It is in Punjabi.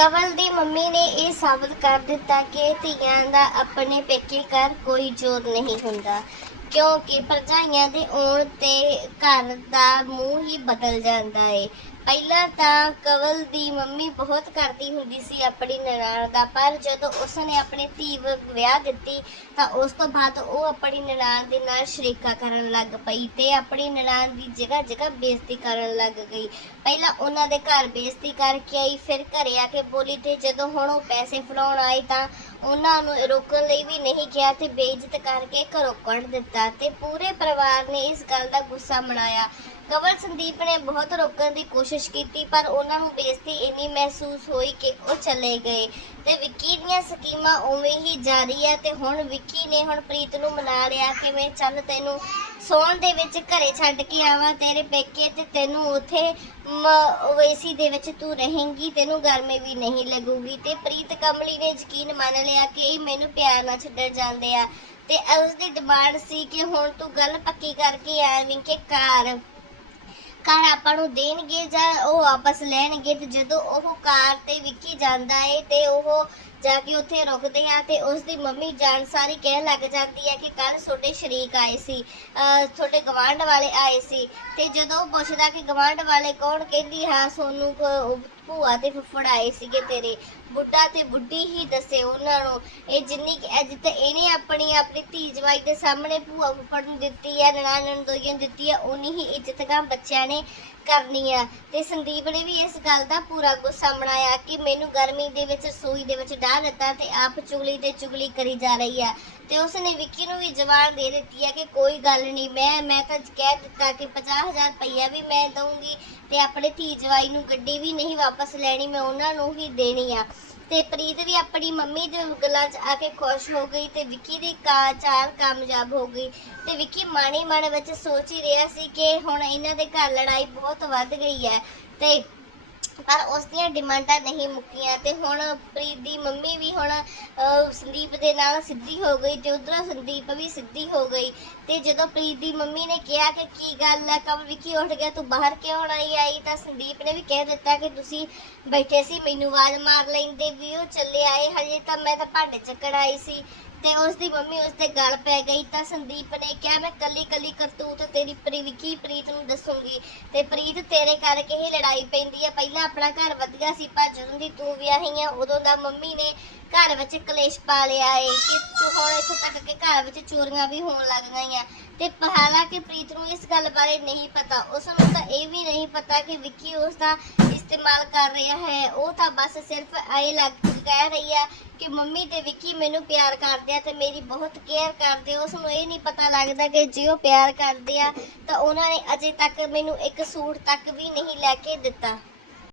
ਕਵਲ ਦੀ ਮੰਮੀ ਨੇ ਇਹ ਸਾਬਤ ਕਰ ਦਿੱਤਾ ਕਿ ਧੀਆਂ ਦਾ ਆਪਣੇ ਪੇਕੇ ਘਰ ਕੋਈ ਜ਼ੋਰ ਨਹੀਂ ਹੁੰਦਾ। ਕਿਉਂਕਿ ਭਰਜਾਈਆਂ ਦੇ ਆਉਣ ਤੇ ਘਰ ਦਾ ਮੂੰਹ ਹੀ ਬਦਲ ਜਾਂਦਾ ਏ। ਪਹਿਲਾਂ ਤਾਂ ਕਵਲ ਦੀ ਮੰਮੀ ਬਹੁਤ ਕਰਦੀ ਹੁੰਦੀ ਸੀ ਆਪਣੀ ਨਨਾਣ ਦਾ, ਪਰ ਜਦੋਂ ਉਸਨੇ ਆਪਣੀ ਧੀ ਵ- ਵਿਆਹ ਦਿੱਤੀ, ਤਾਂ ਉਸ ਤੋਂ ਬਾਅਦ ਉਹ ਆਪਣੀ ਨਨਾਣ ਦੇ ਨਾਲ ਸ਼ਰੀਕਾ ਕਰਨ ਲੱਗ ਪਈ ਤੇ ਆਪਣੀ ਨਨਾਣ ਦੀ ਜਗ੍ਹਾ ਜਗ੍ਹਾ ਬੇਇੱਜ਼ਤੀ ਕਰਨ ਲੱਗ ਗਈ। ਪਹਿਲਾਂ ਉਹਨਾਂ ਦੇ ਘਰ ਬੇਇੱਜ਼ਤੀ ਕਰਕੇ ਆਈ, ਫਿਰ ਘਰੇ ਆ ਕੇ ਬੋਲੀ ਤੇ ਜਦੋਂ ਹੁਣ ਉਹ ਪੈਸੇ ਫੜਾਉਣ ਆਈ ਤਾਂ ਉਹਨਾਂ ਨੂੰ ਰੋਕਣ ਲਈ ਵੀ ਨਹੀਂ ਕਿਹਾ ਤੇ ਬੇਇੱਜ਼ਤ ਕਰਕੇ ਘਰੋਂ ਕੱਢ ਦਿੱਤਾ ਤੇ ਪੂਰੇ ਪਰਿਵਾਰ ਨੇ ਇਸ ਗੱਲ ਦਾ ਗੁੱਸਾ ਮਨਾਇਆ। ਕਵਲ ਸੰਦੀਪ ਨੇ ਬਹੁਤ ਰੋਕਣ ਦੀ ਕੋਸ਼ਿਸ਼ ਕੀਤੀ, ਪਰ ਉਹਨਾਂ ਨੂੰ ਬੇਇੱਜ਼ਤੀ ਇੰਨੀ ਮਹਿਸੂਸ ਹੋਈ ਕਿ ਉਹ ਚਲੇ ਗਏ ਤੇ ਵਿੱਕੀ ਦੀਆਂ ਸਕੀਮਾਂ ਉਵੇਂ ਹੀ ਜਾਰੀ ਆ ਤੇ ਹੁਣ ਵਿੱਕੀ ਨੇ ਹੁਣ ਪ੍ਰੀਤ ਨੂੰ ਮਨਾ ਲਿਆ, ਕਿਵੇਂ ਚੱਲ ਤੈਨੂੰ ਸੌਣ ਦੇ ਵਿੱਚ ਘਰੇ ਛੱਡ ਕੇ ਆਵਾਂ ਤੇਰੇ ਪੇਕੇ ਤੇ ਤੈਨੂੰ ਉਥੇ ਓਵੇਸੀ ਦੇ ਵਿੱਚ ਤੂੰ ਰਹੇਂਗੀ, ਤੈਨੂੰ ਗਰਮੀ ਵੀ ਨਹੀਂ ਲੱਗੂਗੀ। ਤੇ ਪ੍ਰੀਤ ਕਮਲੀ ਨੇ ਯਕੀਨ ਮੰਨ ਲਿਆ ਕਿ ਇਹ ਮੈਨੂੰ ਪਿਆਰ ਨਾਲ ਛੱਡਣ ਜਾਂਦੇ ਆ। ਤੇ ਉਸ ਦੀ ਡਿਮਾਂਡ ਸੀ ਕਿ ਹੁਣ ਤੂੰ ਗੱਲ ਪੱਕੀ ਕਰਕੇ ਆਵੀਂ ਕਿ ਕਾਰ ਕਾਰ ਆਪਾਂ ਨੂੰ ਦੇਣਗੇ ਜਾਂ ਉਹ ਵਾਪਸ ਲੈਣਗੇ। ਤੇ ਜਦੋਂ ਉਹ ਕਾਰ ਤੇ ਵਿੱਕੀ ਜਾਂਦਾ ਏ ਤੇ ਉਹ ਜਾ ਕੇ ਉੱਥੇ ਰੁਕਦੇ ਹਾਂ ਤੇ ਉਸ ਦੀ ਮੰਮੀ ਜਾਣ ਸਾਰੀ ਕਹਿਣ ਲੱਗ ਜਾਂਦੀ ਹੈ ਕਿ ਕੱਲ ਤੁਹਾਡੇ ਸ਼ਰੀਕ ਆਏ ਸੀ ਤੁਹਾਡੇ ਗਵਾਂਢ ਵਾਲੇ ਆਏ ਸੀ ਤੇ ਜਦੋਂ ਉਹ ਪੁੱਛਦਾ ਕਿ ਗਵਾਂਢ ਵਾਲੇ ਕੌਣ, ਕਹਿੰਦੀ ਹਾਂ ਸੋਨੂੰ ਭੂਆ ਤੇ ਫੁੱਫੜ ਆਏ ਸੀਗੇ ਤੇਰੇ। ਬੁੱਢਾ ਤੇ ਬੁੱਢੀ ਹੀ ਦੱਸੇ ਉਹਨਾਂ ਨੂੰ। ਇਹ ਜਿੰਨੀ ਕੁ ਇੱਜ਼ਤ ਇਹਨੇ ਆਪਣੀ ਆਪਣੀ ਧੀ ਜਵਾਈ ਦੇ ਸਾਹਮਣੇ ਭੂਆ ਫੁੱਫੜ ਨੂੰ ਦਿੱਤੀ ਹੈ ਨਣਾ ਨੂੰ ਦਿੱਤੀ ਹੈ ਉਨੀ ਹੀ ਇੱਜ਼ਤ ਗਾ ਬੱਚਿਆਂ ਨੇ ਕਰਨੀ ਆ। ਤੇ ਸੰਦੀਪ ਨੇ ਵੀ ਇਸ ਗੱਲ ਦਾ ਪੂਰਾ ਗੁੱਸਾ ਮਨਾਇਆ ਕਿ ਮੈਨੂੰ ਗਰਮੀ ਦੇ ਵਿੱਚ, ਰਸੋਈ ਦੇ ਵਿੱਚ ਡਾਹ ਦਿੱਤਾ ਤੇ ਆਪ ਚੁਗਲੀ ਤੇ ਚੁਗਲੀ ਕਰੀ ਜਾ ਰਹੀ ਆ। ਤੇ ਉਸਨੇ ਵਿੱਕੀ ਨੂੰ ਵੀ ਜਵਾਬ ਦੇ ਦਿੱਤੀ ਹੈ ਕਿ ਕੋਈ ਗੱਲ ਨਹੀਂ, ਮੈਂ ਮੈਂ ਤਾਂ ਕਹਿ ਦਿੱਤਾ ਕਿ 50000 ਰੁਪਈਆ ਵੀ ਮੈਂ ਦਊਂਗੀ ਤੇ ਆਪਣੇ ਧੀ ਜਵਾਈ ਨੂੰ ਗੱਡੀ ਵੀ ਨਹੀਂ ਵਾਪਸ ਵਾਪਸ ਲੈਣੀ, ਮੈਂ ਉਹਨਾਂ ਨੂੰ ਹੀ ਦੇਣੀ ਆ। ਤੇ ਪ੍ਰੀਤ ਵੀ ਆਪਣੀ ਮੰਮੀ ਦੇ ਗੱਲਾਂ 'ਚ ਆ ਕੇ ਖੁਸ਼ ਹੋ ਗਈ ਤੇ ਵਿੱਕੀ ਦੀ ਕਾ ਚਾਲ ਕਾਮਯਾਬ ਹੋ ਗਈ। ਤੇ ਵਿੱਕੀ ਮਾਣੀ ਮਨ ਵਿੱਚ ਸੋਚ ਹੀ ਰਿਹਾ ਸੀ ਕਿ ਹੁਣ ਇਹਨਾਂ ਦੇ ਘਰ ਲੜਾਈ ਬਹੁਤ ਵੱਧ ਗਈ ਹੈ ਤੇ ਪਰ ਉਸ ਦੀਆਂ ਡਿਮਾਂਡਾਂ ਨਹੀਂ ਮੁੱਕੀਆਂ ਤੇ ਹੁਣ ਪ੍ਰੀਤ ਦੀ ਮੰਮੀ ਵੀ ਹੁਣ ਸੰਦੀਪ ਦੇ ਨਾਲ ਸਿੱਧੀ ਹੋ ਗਈ ਤੇ ਉਧਰੋਂ ਸੰਦੀਪ ਵੀ ਸਿੱਧੀ ਹੋ ਗਈ ਤੇ ਜਦੋਂ ਪ੍ਰੀਤ ਦੀ ਮੰਮੀ ਨੇ ਕਿਹਾ ਕਿ ਕੀ ਗੱਲ ਹੈ ਕਬ ਵਿੱਕੀ ਉੱਠ ਗਿਆ, ਤੂੰ ਬਾਹਰ ਕਿਉਂ ਨਹੀਂ ਆਈ? ਤਾਂ ਸੰਦੀਪ ਨੇ ਵੀ ਕਹਿ ਦਿੱਤਾ ਕਿ ਤੁਸੀਂ ਬੈਠੇ ਸੀ, ਮੈਨੂੰ ਆਵਾਜ਼ ਮਾਰ ਲੈਂਦੇ ਵੀ ਉਹ ਚੱਲੇ ਆਏ, ਹਜੇ ਤਾਂ ਮੈਂ ਤਾਂ ਭਾਂਡੇ ਚੱਕਣ ਆਈ ਸੀ। ਤੇ ਉਸ ਦੀ ਮੰਮੀ ਉਸ ਦੇ ਗਲ ਪੈ ਗਈ ਤਾਂ ਸੰਦੀਪ ਨੇ ਕਿਹਾ, ਮੈਂ ਕੱਲੀ ਕੱਲੀ ਕਰਤੂਤ ਤੇਰੀ ਪ੍ਰੀ, ਵਿੱਕੀ ਪ੍ਰੀਤ ਨੂੰ ਦੱਸੂਗੀ ਤੇ ਪ੍ਰੀਤ ਤੇਰੇ ਕਰਕੇ ਹੀ ਲੜਾਈ ਪੈਂਦੀ ਹੈ ਪਹਿਲਾਂ ਆਪਣਾ ਘਰ ਵਧੀਆ ਸੀ, ਪਰ ਜਦੋਂ ਦੀ ਤੂੰ ਵਿਆਹੀ ਆ, ਉਦੋਂ ਦਾ ਮੰਮੀ ਨੇ ਘਰ ਵਿੱਚ ਕਲੇਸ਼ ਪਾ ਲਿਆ ਏ ਕਿ ਤੂੰ ਹੁਣ ਇੱਥੋਂ ਤੱਕ ਕਿ ਘਰ ਵਿੱਚ ਚੋਰੀਆਂ ਵੀ ਹੋਣ ਲੱਗ ਗਈਆਂ। ਤੇ ਪ- ਹਾਲਾਂਕਿ ਪ੍ਰੀਤ ਨੂੰ ਇਸ ਗੱਲ ਬਾਰੇ ਨਹੀਂ ਪਤਾ, ਉਸ ਨੂੰ ਤਾਂ ਇਹ ਵੀ ਨਹੀਂ ਪਤਾ ਕਿ ਵਿੱਕੀ ਉਸ ਦਾ ਇਸਤੇਮਾਲ ਕਰ ਰਿਹਾ ਹੈ। ਉਹ ਤਾਂ ਬਸ ਸਿਰਫ ਆਏ ਲੱਗ ਕਹਿ ਰਹੀ ਆ ਕਿ ਮੰਮੀ ਤੇ ਵਿੱਕੀ ਮੈਨੂੰ ਪਿਆਰ ਕਰਦੇ ਆ ਤੇ ਮੇਰੀ ਬਹੁਤ ਕੇਅਰ ਕਰਦੇ ਆ। ਉਸ ਨੂੰ ਇਹ ਨਹੀਂ ਪਤਾ ਲੱਗਦਾ ਕਿ ਜੇ ਉਹ ਪਿਆਰ ਕਰਦੇ ਆ ਤਾਂ ਉਹਨਾਂ ਨੇ ਅਜੇ ਤੱਕ ਮੈਨੂੰ ਇੱਕ ਸੂਟ ਤੱਕ ਵੀ ਨਹੀਂ ਲੈ ਕੇ ਦਿੱਤਾ।